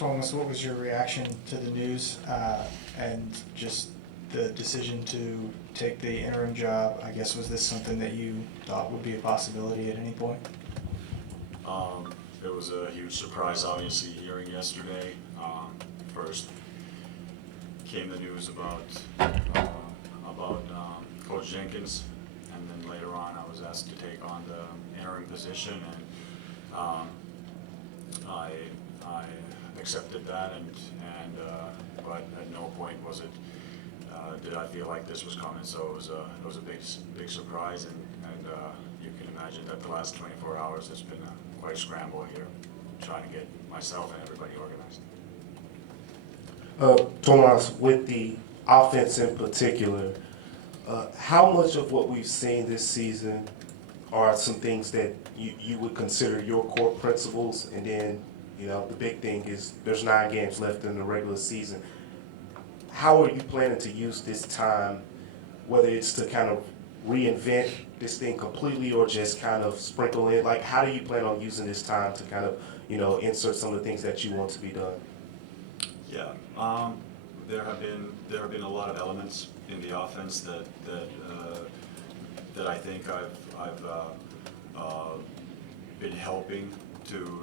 Tuomas, what was your reaction to the news and just the decision to take the interim job? I guess, was this something that you thought would be a possibility at any point? It was a huge surprise, obviously, hearing yesterday. First came the news about Coach Jenkins, and then later on I was asked to take on the interim position, and I accepted that, but at no point was it did I feel like this was coming. So it was a big surprise, and you can imagine that the last 24 hours has been quite a scramble here, trying to get myself and everybody organized. Tuomas, with the offense in particular, how much of what we've seen this season are some things that you would consider your core principles? And then, the big thing is there's 9 games left in the regular season. How are you planning to use this time, whether it's to kind of reinvent this thing completely or just kind of sprinkle in? Like, how do you plan on using this time to kind of, insert some of the things that you want to be done? Yeah, there have been a lot of elements in the offense that I think I've been helping to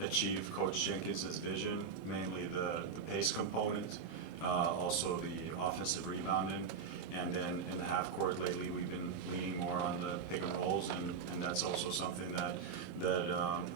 achieve Coach Jenkins' vision, mainly the pace component, also the offensive rebounding, and then in the half court lately we've been leaning more on the pick and rolls, and that's also something that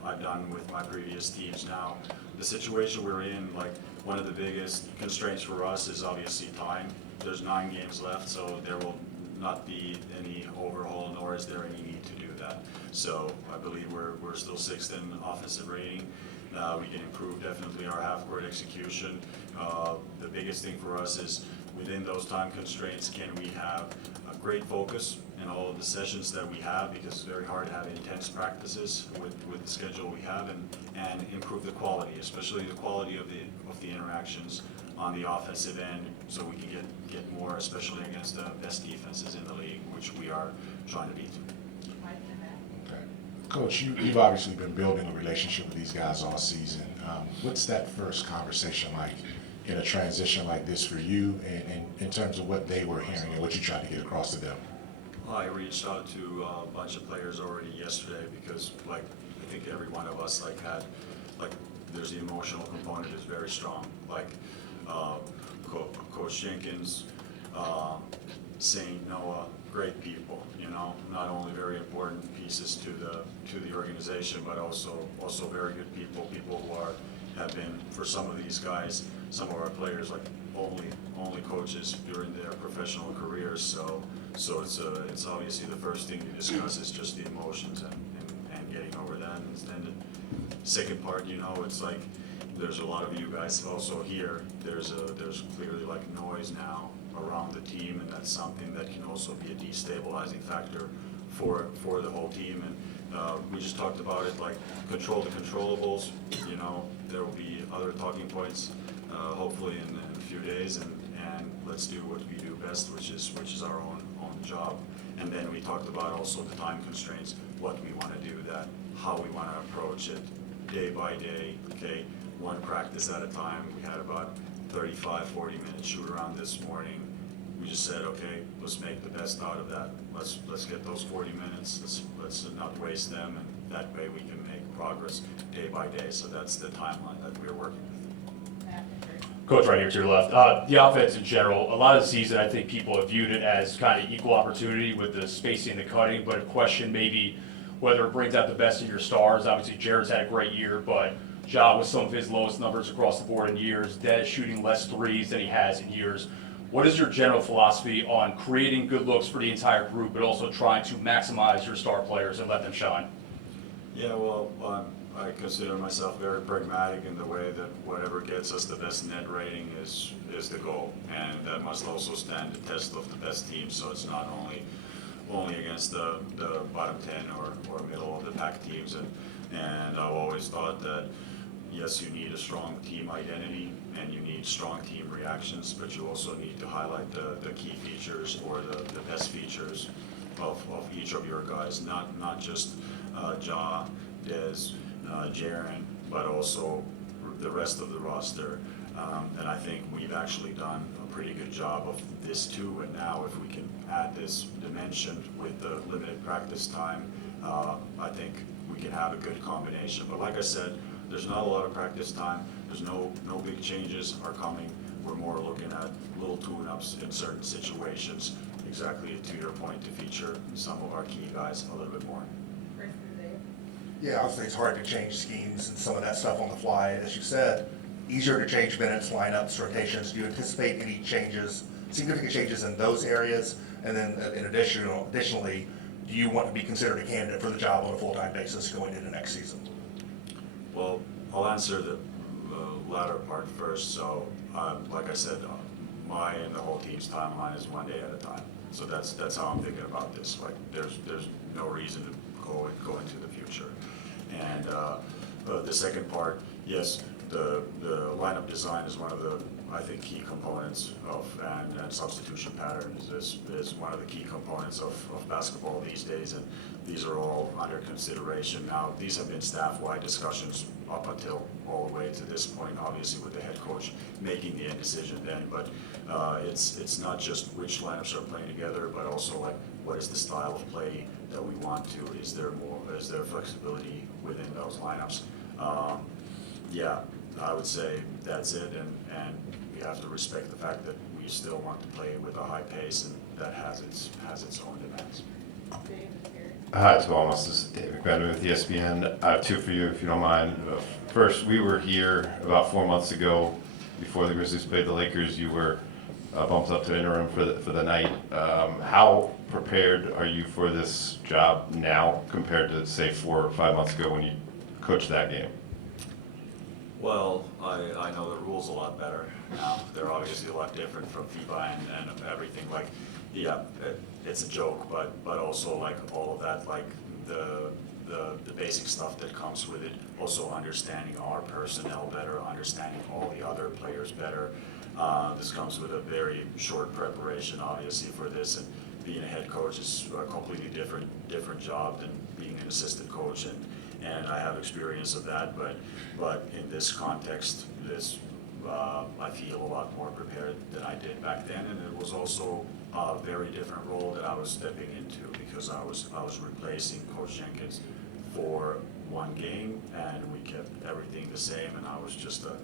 I've done with my previous teams. Now, the situation we're in, like, one of the biggest constraints for us is obviously time. There's 9 games left, so there will not be any overhaul, nor is there any need to do that. So I believe we're still 6th in offensive rating. We can improve definitely our half-court execution. The biggest thing for us is within those time constraints, can we have a great focus in all of the sessions that we have, because it's very hard to have intense practices with the schedule we have, and improve the quality, especially the quality of the interactions on the offensive end, so we can get more, especially against the best defenses in the league, which we are trying to beat. Okay. Coach, you've obviously been building a relationship with these guys all season. What's that first conversation like in a transition like this for you, and in terms of what they were hearing and what you tried to get across to them? I reached out to a bunch of players already yesterday because, like, I think every one of us there's the emotional component is very strong. Like, Coach Jenkins, Saint Noah, great people. Not only very important pieces to the organization, but also very good people. People who have been, for some of these guys, some of our players, like only coaches during their professional careers. So it's obviously the first thing to discuss is just the emotions and getting over that. And the second part, it's like there's a lot of you guys also here. There's clearly like noise now around the team, and that's something that can also be a destabilizing factor for the whole team. And we just talked about it, like, control the controllables. There will be other talking points hopefully in a few days, and let's do what we do best, which is our own job. And then we talked about also the time constraints, what we want to do, that how we want to approach it day by day. Okay, one practice at a time. We had about 35-40 minute shoot around this morning. We just said, okay, let's make the best out of that. Let's get those 40 minutes. Let's not waste them, and that way we can make progress day by day. So that's the timeline that we're working with. Coach, right here to your left. The offense in general, a lot of the season, I think people have viewed it as kind of equal opportunity with the spacing and the cutting, but a question maybe whether it brings out the best in your stars. Obviously, Jared's had a great year, but Ja with some of his lowest numbers across the board in years, Des shooting less threes than he has in years. What is your general philosophy on creating good looks for the entire group, but also trying to maximize your star players and let them shine? Yeah, well, I consider myself very pragmatic in the way that whatever gets us the best net rating is the goal, and that must also stand the test of the best teams. So it's not only against the bottom 10 or middle of the pack teams, and I've always thought that yes, you need a strong team identity and you need strong team reactions, but you also need to highlight the key features or the best features of each of your guys, not just Ja, Des, Jaren, but also the rest of the roster. And I think we've actually done a pretty good job of this too. And now if we can add this dimension with the limited practice time, I think we can have a good combination. But like I said, there's not a lot of practice time. There's no big changes are coming. We're more looking at little tune-ups in certain situations, exactly to your point, to feature some of our key guys a little bit more. Yeah, I would say it's hard to change schemes and some of that stuff on the fly. As you said, easier to change minutes, lineups, rotations. Do you anticipate any changes, significant changes in those areas? And then additionally, do you want to be considered a candidate for the job on a full-time basis going into next season? Well, I'll answer the latter part first. So, like I said, my and the whole team's timeline is 1 day at a time. So that's how I'm thinking about this. Like, there's no reason to go into the future. And the second part, yes, the lineup design is one of the, I think, key components of, and substitution patterns is one of the key components of basketball these days, and these are all under consideration. Now, these have been staff-wide discussions up until all the way to this point, obviously with the head coach making the end decision then, but it's not just which lineups are playing together, but also like what is the style of play that we want to, is there flexibility within those lineups? Yeah, I would say that's it, and we have to respect the fact that we still want to play with a high pace, and that has its own demands. Hi, Tuomas. This is David McMenamin with ESPN. I have two for you, if you don't mind. First, we were here about 4 months ago before the Grizzlies played the Lakers. You were bumped up to interim for the night. How prepared are you for this job now compared to, say, 4 or 5 months ago when you coached that game? Well, I know the rules a lot better now. They're obviously a lot different from FIBA and everything. Like, yeah, it's a joke, but also like all of that, like the basic stuff that comes with it. Also understanding our personnel better, understanding all the other players better. This comes with a very short preparation, obviously, for this. And being a head coach is a completely different job than being an assistant coach. And I have experience of that, but in this context, I feel a lot more prepared than I did back then, and it was also a very different role that I was stepping into because I was replacing Coach Jenkins for one game, and we kept everything the same, and I was just a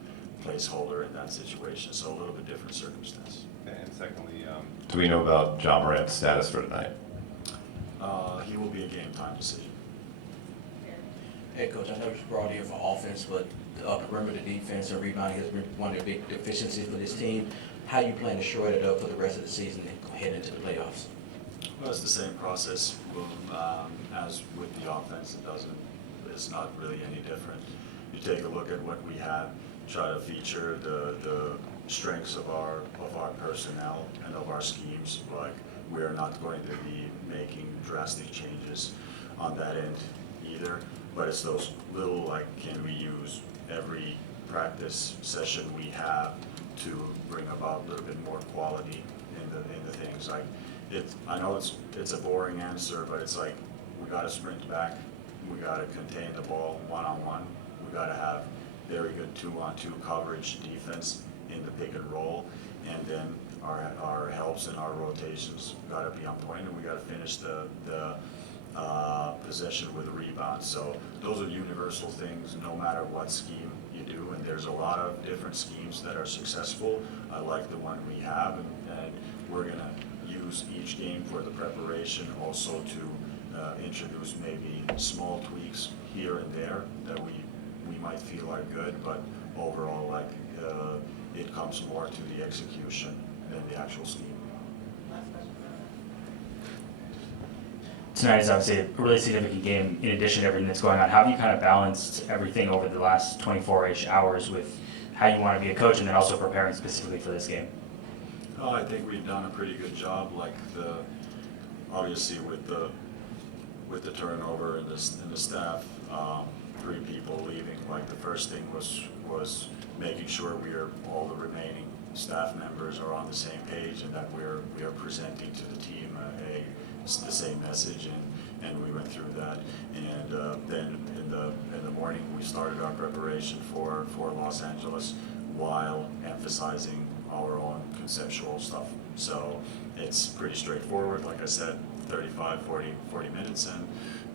placeholder in that situation, so a little bit different circumstance. And secondly, do we know about Ja Morant's status for tonight? He will be a game time decision. Hey, Coach, I know you brought in for offense, but perimeter defense and rebounding has been one of the big deficiencies for this team. How you plan to shore it up for the rest of the season and head into the playoffs? Well, it's the same process as with the offense. It's not really any different. You take a look at what we have, try to feature the strengths of our personnel and of our schemes. Like, we're not going to be making drastic changes on that end either. But it's those little, like, can we use every practice session we have to bring about a little bit more quality in the things. Like, I know it's a boring answer, but it's like we got to sprint back, we got to contain the ball one-on-one, we got to have very good two-on-two coverage defense in the pick and roll, and then our helps and our rotations got to be on point, and we got to finish the possession with a rebound. So those are universal things no matter what scheme you do, and there's a lot of different schemes that are successful. I like the one we have, and we're going to use each game for the preparation also to introduce maybe small tweaks here and there that we might feel are good, but overall, like, it comes more to the execution than the actual scheme. Tonight is obviously a really significant game in addition to everything that's going on. How have you kind of balanced everything over the last 24-ish hours with how you want to be a coach and then also preparing specifically for this game? Oh, I think we've done a pretty good job. Like, obviously with the turnover in the staff, 3 people leaving. Like, the first thing was making sure all the remaining staff members are on the same page and that we are presenting to the team the same message, and we went through that. And then in the morning, we started our preparation for Los Angeles while emphasizing our own conceptual stuff. So it's pretty straightforward, like I said, 35, 40 minutes,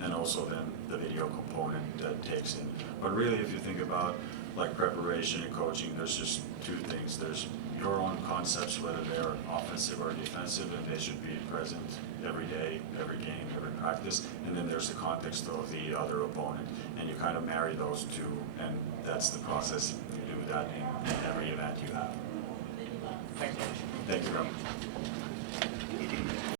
and also then the video component that takes in. But really, if you think about like preparation and coaching, there's just two things. There's your own concepts, whether they're offensive or defensive, and they should be present every day, every game, every practice. And then there's the context of the other opponent, and you kind of marry those two, and that's the process. You do that in every event you have. Thank you very much.